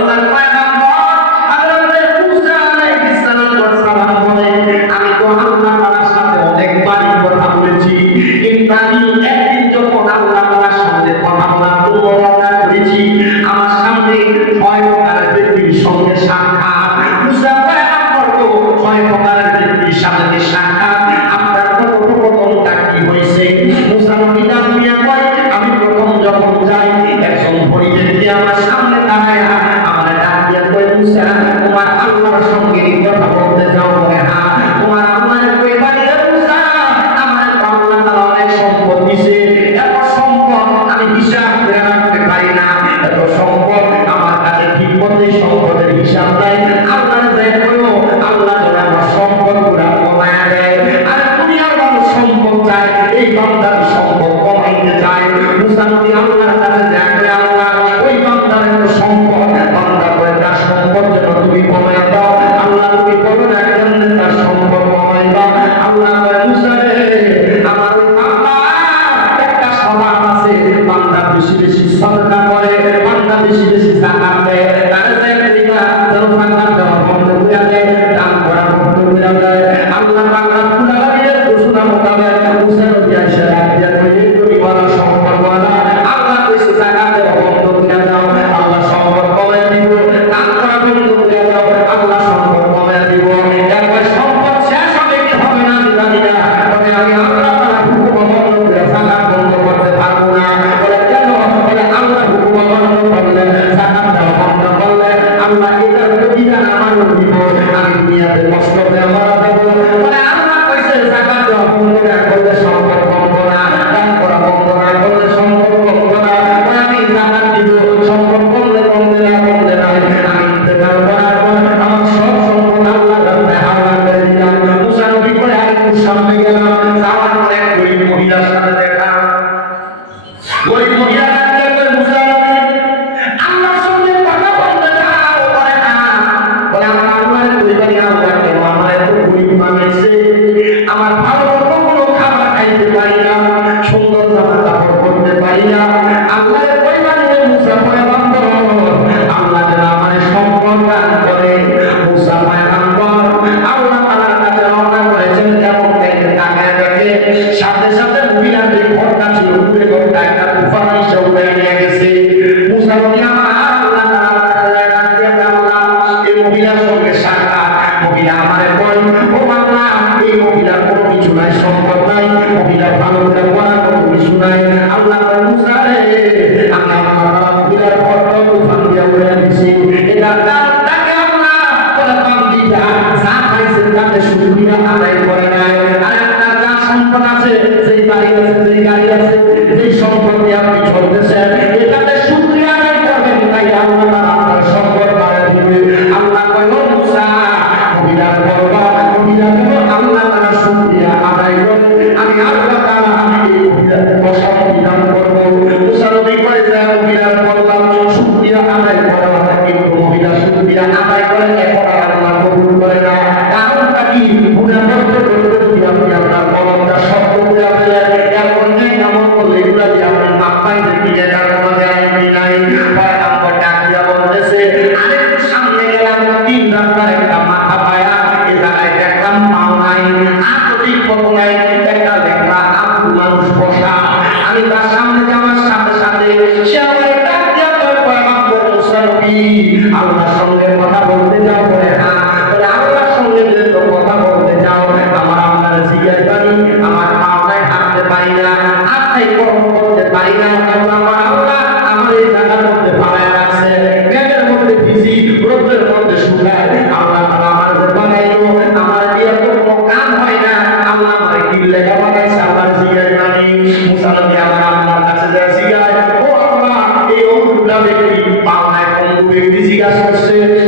una vamos a আদায় করা কিন্তু মহিলা সুদ দিয়া আদায় করেন এখন আর আল্লাহ কবুল করে না। আল্লাহ আমার জিজ্ঞাসা করছে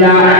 Yeah.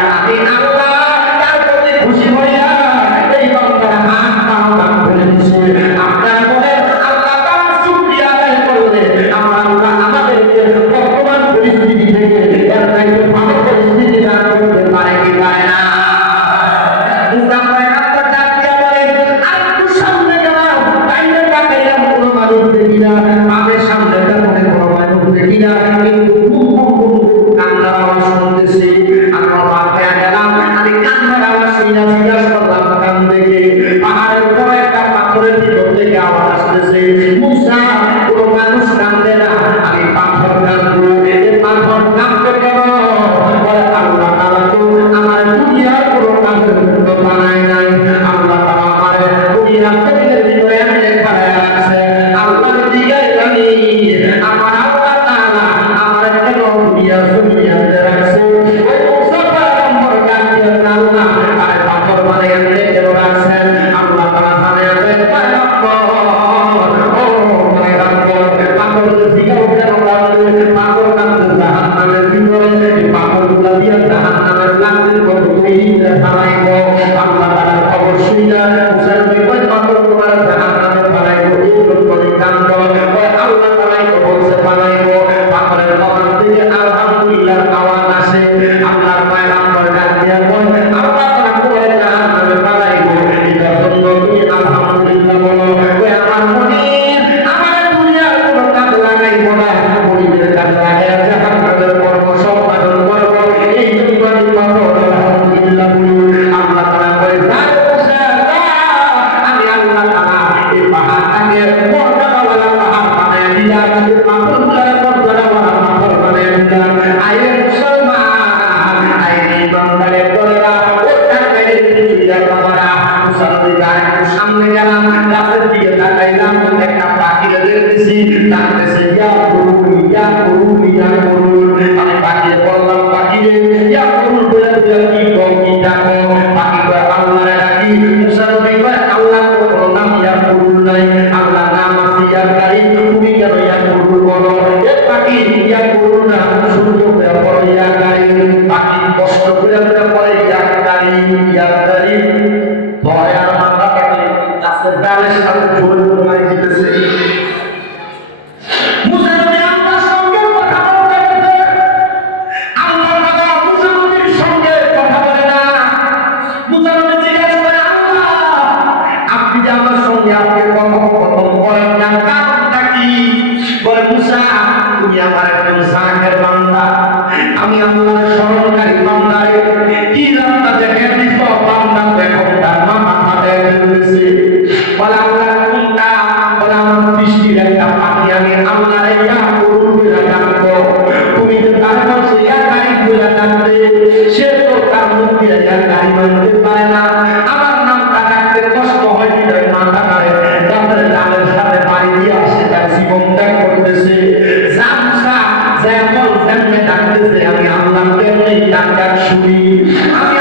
mas কেমনে ডাকতেছে আমি আল্লাহ কেমনে ডাক শুনি। আমি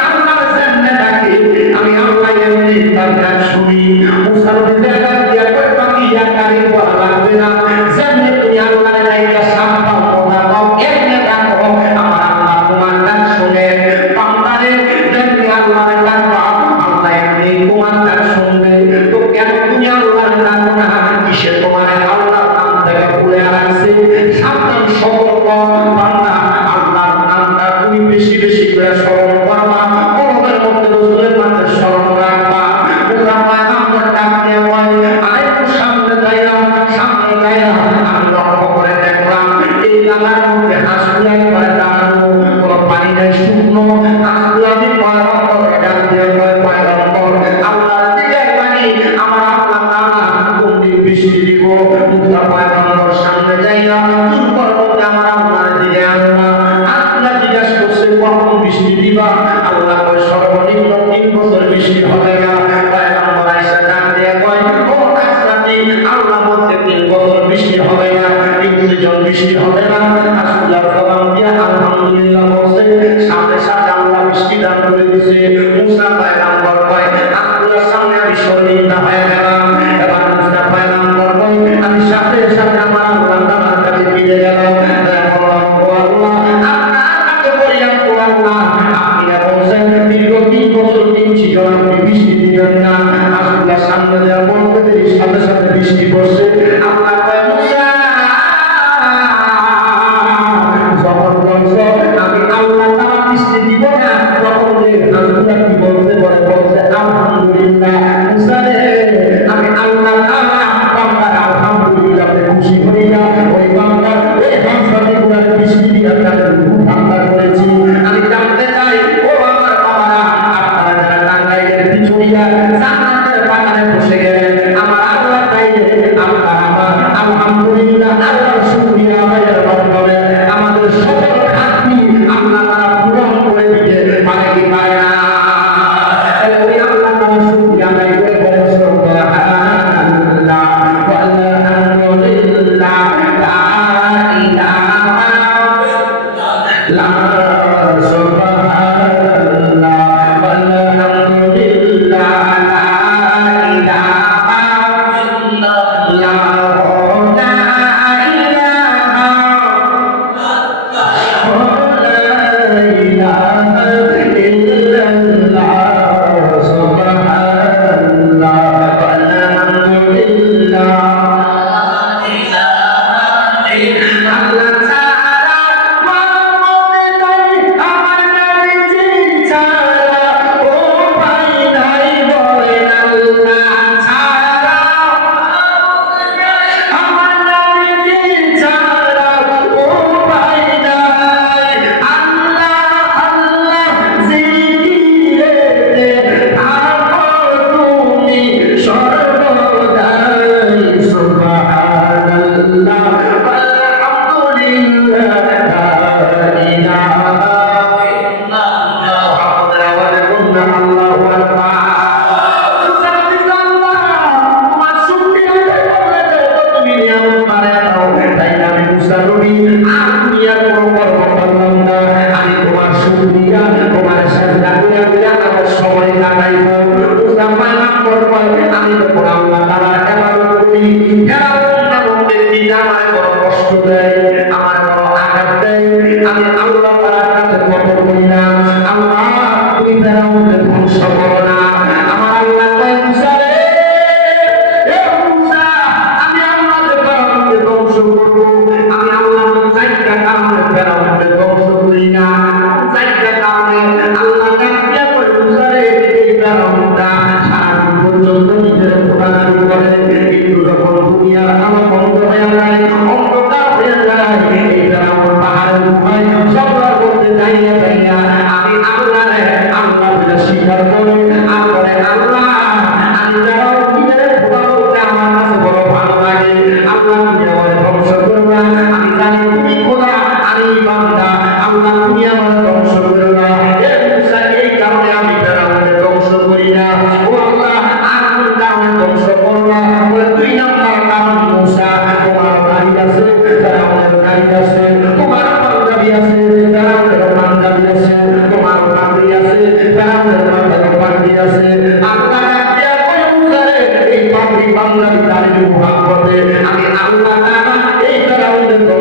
কিন্তু যখন দুনিয়ার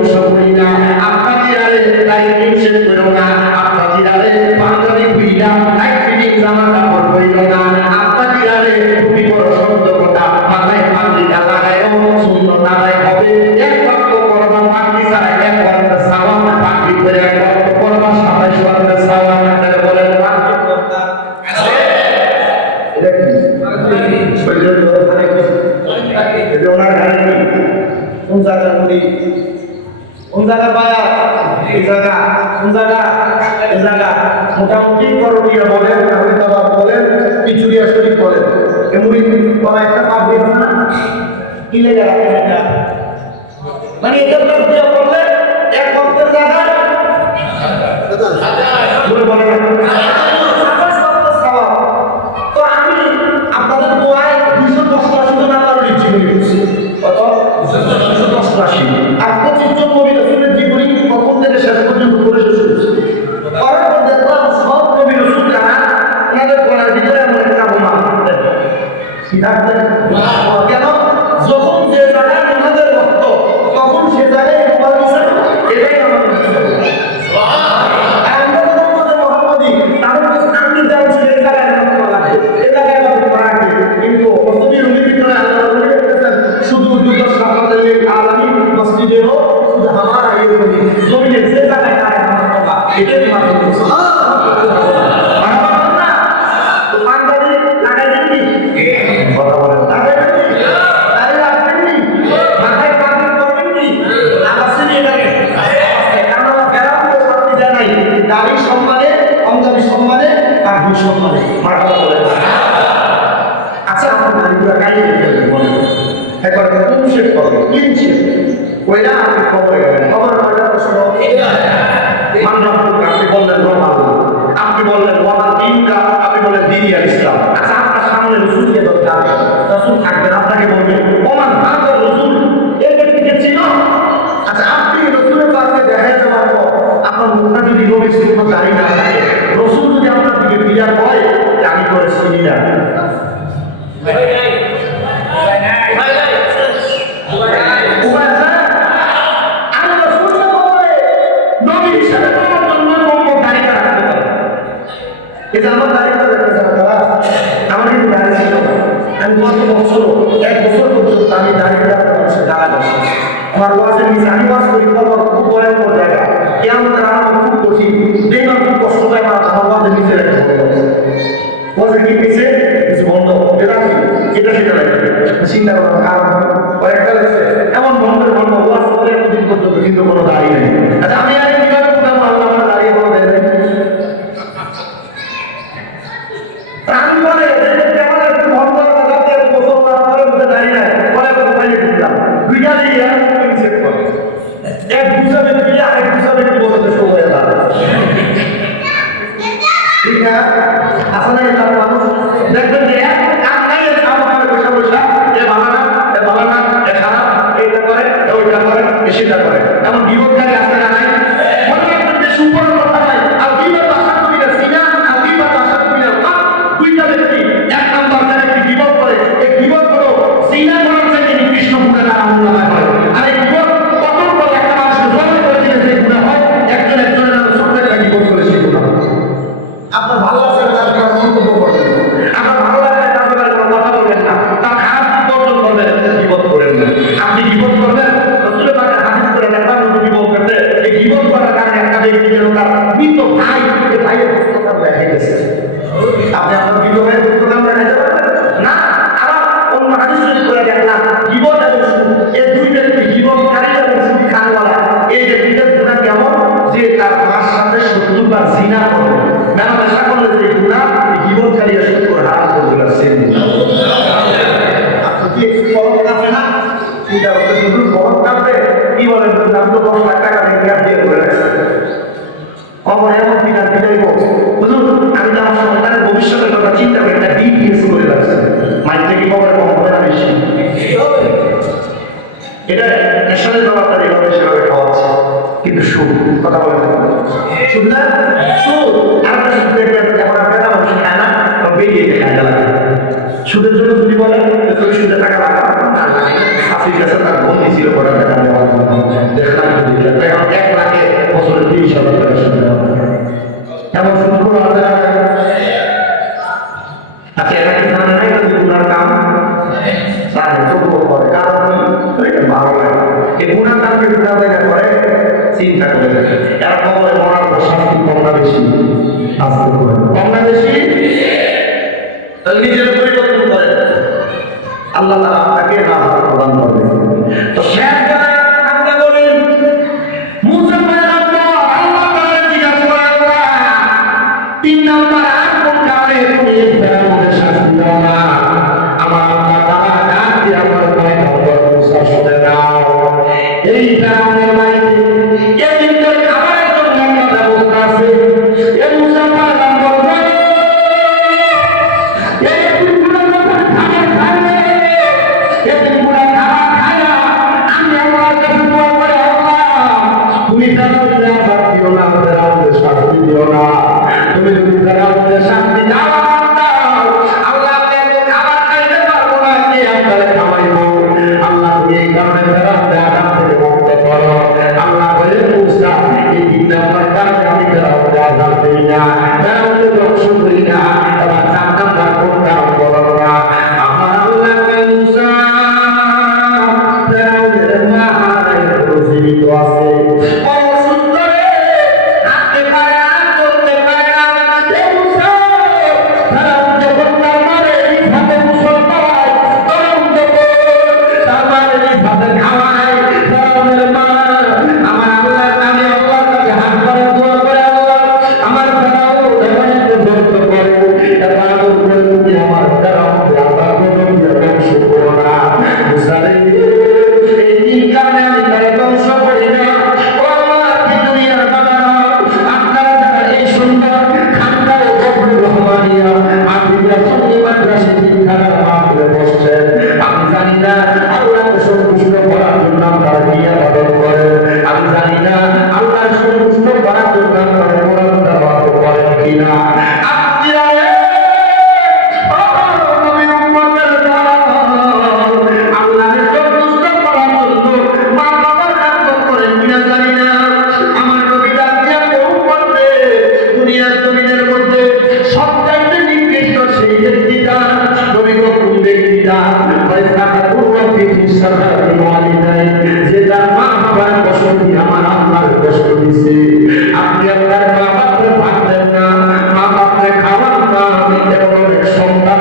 করি না বছর এক বছর পর্যন্ত আমি দাঁড়িয়ে দাঁড়ানো আমার বেশি সেটা করেন এমনকি এই গুণার করে চিন্তা করে দেখে। এরা কবলে মরার শাস্তি কম না বেশি আসতে করে। কম না বেশি নিজের পরিবর্তন করে। আল্লাহ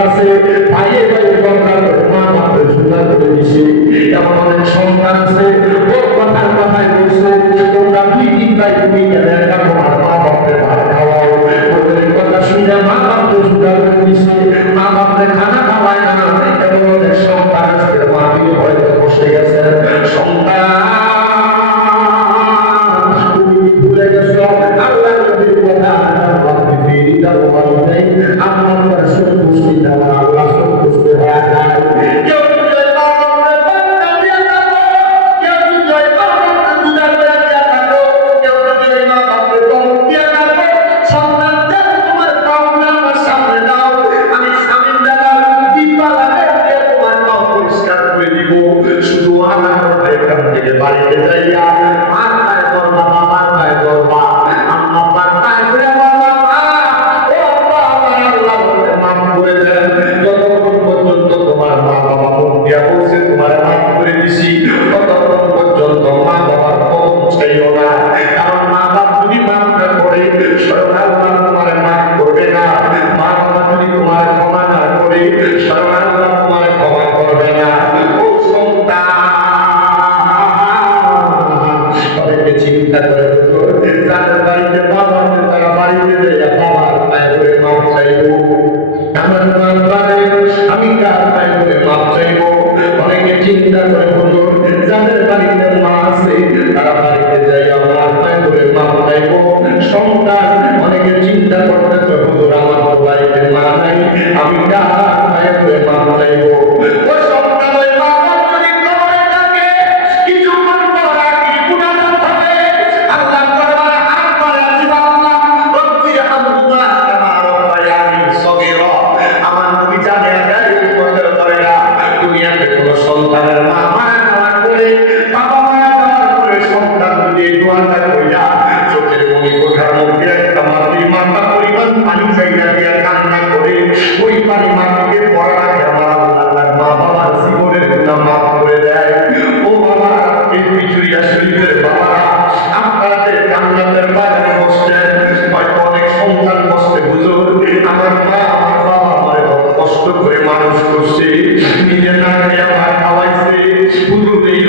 আছে ভাইয়ে ভাইয়ে সন্তান মা মাকে সুন্দর করে দিছে। এমন অনেক সন্তান আছে ওর কথার কথায় বলছে, তোমরা দুই তিন তুমি দেখা তোমার মা বাপকে ভাত খাওয়াও। ওদের কথা শুনে মা বাপকে সুন্দর করে দিছে। মা বাপকে খানা খাওয়ায় না এমন অনেক সন্তান আছে। মা বিয়ে হয়তো বসে গেছে। সন্তান এখান থেকে বাড়িতে যাইয়া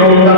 Dios.